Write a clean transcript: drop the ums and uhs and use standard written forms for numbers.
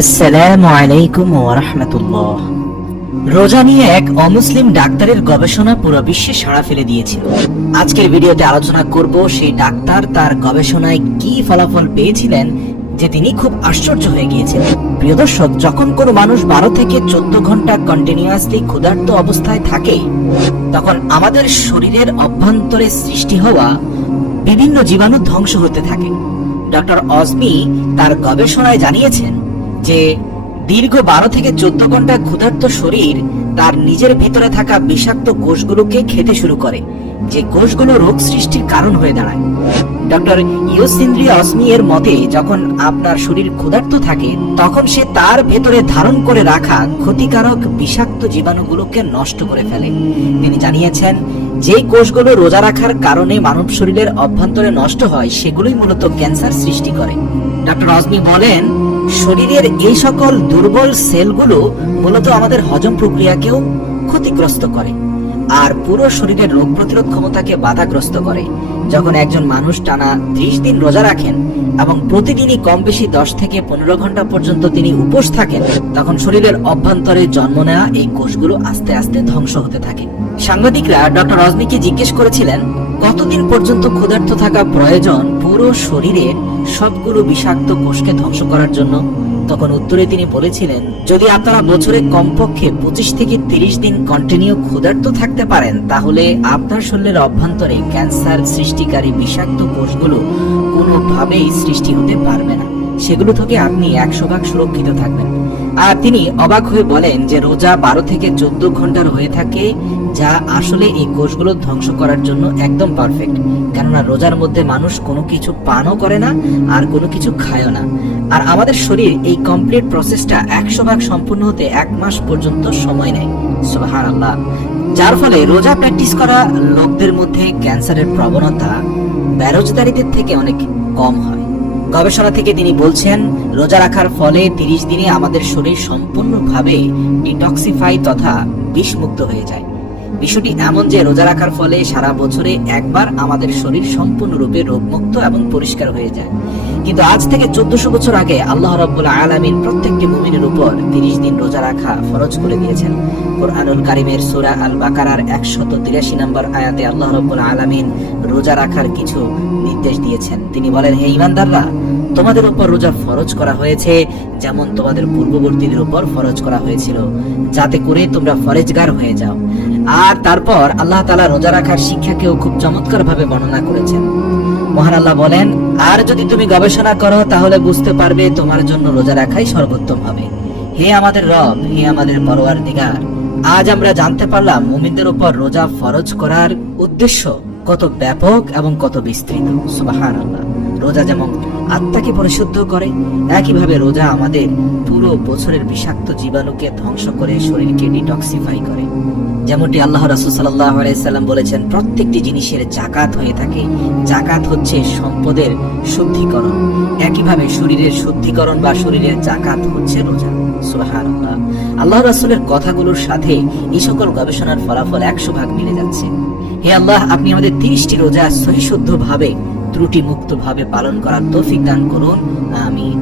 আসসালামু আলাইকুম ওয়া রাহমাতুল্লাহ। রোজা নিয়ে এক অমুসলিম ডাক্তারের গবেষণা পুরো বিশ্বে সাড়া ফেলে দিয়েছিল। আজকের ভিডিওতে আলোচনা করব সেই ডাক্তার তার গবেষণায় কি ফলাফল পেয়েছিলেন যে তিনি খুব আশ্চর্য হয়ে গিয়েছিলেন। প্রিয় দর্শক, যখন কোনো মানুষ 12 থেকে 14 ঘন্টা কন্টিনিউয়াসলি ক্ষুধার্ত অবস্থায় থাকে, তখন আমাদের শরীরের অভ্যন্তরে সৃষ্টি হওয়া বিভিন্ন জীবাণু ধ্বংস হতে থাকে। ডক্টর অজমি তার গবেষণায় জানিয়েছেন যে দীর্ঘ 12 থেকে 14 ঘন্টা ক্ষুধার্ত শরীর তার নিজের ভিতরে থাকা বিষাক্ত কোষগুলোকে খেতে শুরু করে, যে কোষগুলো রোগ সৃষ্টির কারণ হয়ে দাঁড়ায়। ডক্টর ইয়োসিন্দ্রি অসমি এর মতে, যখন আপনার শরীর ক্ষুধার্ত থাকে তখন সে তার ভেতরে ধারণ করে রাখা ক্ষতিকারক বিষাক্ত জীবাণুগুলোকে নষ্ট করে ফেলে। তিনি জানিয়েছেন যে কোষগুলো রোজা রাখার কারণে মানব শরীরের অভ্যন্তরে নষ্ট হয় সেগুলোই মূলত ক্যান্সার সৃষ্টি করে। ডক্টর অজমি বলেন, শরীরের এই সকল দুর্বল সেলগুলো মূলত আমাদের হজম প্রক্রিয়াকেও ক্ষতিগ্রস্ত করে আর পুরো শরীরের রোগ প্রতিরোধ ক্ষমতাকে বাধাগ্রস্ত করে। যখন একজন মানুষ টানা 30 দিন রোজা রাখেন এবং প্রতিদিনই কম বেশি 10 থেকে 15 ঘন্টা পর্যন্ত তিনি উপোস থাকেন, তখন শরীরের অভ্যন্তরে জন্ম নেওয়া এই কোষগুলো আস্তে আস্তে ধ্বংস হতে থাকে। সাংবাদিকরা ডক্টর অজমিকে জিজ্ঞেস করেছিলেন কতদিন পর্যন্ত ক্ষুধার্ত থাকা প্রয়োজন পুরো শরীরের সবগুলো বিষাক্ত কোষকে ধ্বংস করার জন্য। তখন উত্তরে তিনি বলেছিলেন, যদি আপনারা বছরে কমপক্ষে 25 থেকে 30 দিন কন্টিনিউ ক্ষুধার্ত থাকতে পারেন, তাহলে আপনার শরীরের অভ্যন্তরে ক্যান্সার সৃষ্টিকারী বিষাক্ত কোষগুলো কোনোভাবেই সৃষ্টি হতে পারবে না। সেগুলো থেকে আপনি 100% সুরক্ষিত থাকবেন। আর তিনি অবাক হয়ে বলেন যে রোজা 12 থেকে 14 ঘন্টার হয়ে থাকে, যা আসলে এই কোষগুলো ধ্বংস করার জন্য একদম পারফেক্ট। কেননা রোজার মধ্যে মানুষ কোনো কিছু পানও করে না আর কোনো কিছু খায়ও না। আর আমাদের শরীর এই কমপ্লিট প্রসেসটা 100% সম্পূর্ণ হতে 1 মাস পর্যন্ত সময় নেয়। সুবহানাল্লাহ। যার ফলে রোজা প্র্যাকটিস করা লোকদের মধ্যে ক্যান্সারের প্রবণতা বেরোজগারিদের থেকে অনেক কম হয়। গবেষণা থেকে তিনি বলছেন, রোজা রাখার ফলে 30 দিনে আমাদের শরীর সম্পূর্ণভাবে ডিটক্সিফাই তথা বিষমুক্ত হয়ে যায়। বিষয়টি এমন যে রোজা রাখার ফলে সারা বছরে একবার আমাদের শরীর সম্পূর্ণরূপে রোগমুক্ত এবং পরিষ্কার হয়ে যায়। কিন্তু আজ থেকে 1400 বছর আগে আল্লাহ রাব্বুল আলামিন প্রত্যেকটি মুমিনের উপর 30 দিন রোজা রাখা ফরজ করে দিয়েছেন। কুরআনুল কারীমের সূরা আল বাকারার 183 নম্বর আয়াতে আল্লাহ রাব্বুল আলামিন রোজা রাখার কিছু নির্দেশ দিয়েছেন। তিনি বলেন, হে ঈমানদাররা, তোমাদের উপর রোজা ফরজ করা হয়েছে যেমন তোমাদের পূর্ববর্তীদের উপর ফরজ করা হয়েছিল, যাতে করে তোমরা ফরেজগার হয়ে যাও। আর তারপর আল্লাহ তাআলা রোজা রাখার শিক্ষাকেও খুব চমৎকার ভাবে বর্ণনা করেছেন। মহান আল্লাহ বলেন, আর যদি তুমি গবেষণা করো তাহলে বুঝতে পারবে তোমার জন্য রোজা রাখাই সর্বোত্তম হবে। হে আমাদের রব, হে আমাদের পরওয়ারদিগার, আজ আমরা জানতে পারলাম মুমিনদের উপর রোজা ফরজ করার উদ্দেশ্য কত ব্যাপক এবং কত বিস্তৃত। সুবহানাল্লাহ। রোজা যেমন আত্মাকে পরিশুদ্ধ করে, একইভাবে রোজা আমাদের পুরো বছরের বিষাক্ত জীবাণুকে ধ্বংস করে শরীরকে ডিটক্সিফাই করে। যেমনটি আল্লাহ রাসূল সাল্লাল্লাহু আলাইহি সাল্লাম বলেছেন, প্রত্যেকটি জিনিসের যাকাত হয়ে থাকে। যাকাত হচ্ছে সম্পদের শুদ্ধিকরণ। একইভাবে শরীরের শুদ্ধিকরণ বা শরীরের যাকাত হচ্ছে রোজা। সুবহানাল্লাহ। আল্লাহ রাসূলের কথাগুলোর সাথে এই সকল গবেষণার ফলাফল 100% মিলে যাচ্ছে। হে আল্লাহ, আপনি আমাদের 30টি রোজা সহিশুদ্ধভাবে ত্রুটি মুক্ত ভাবে পালন করার তৌফিক দান করুন। আমিন।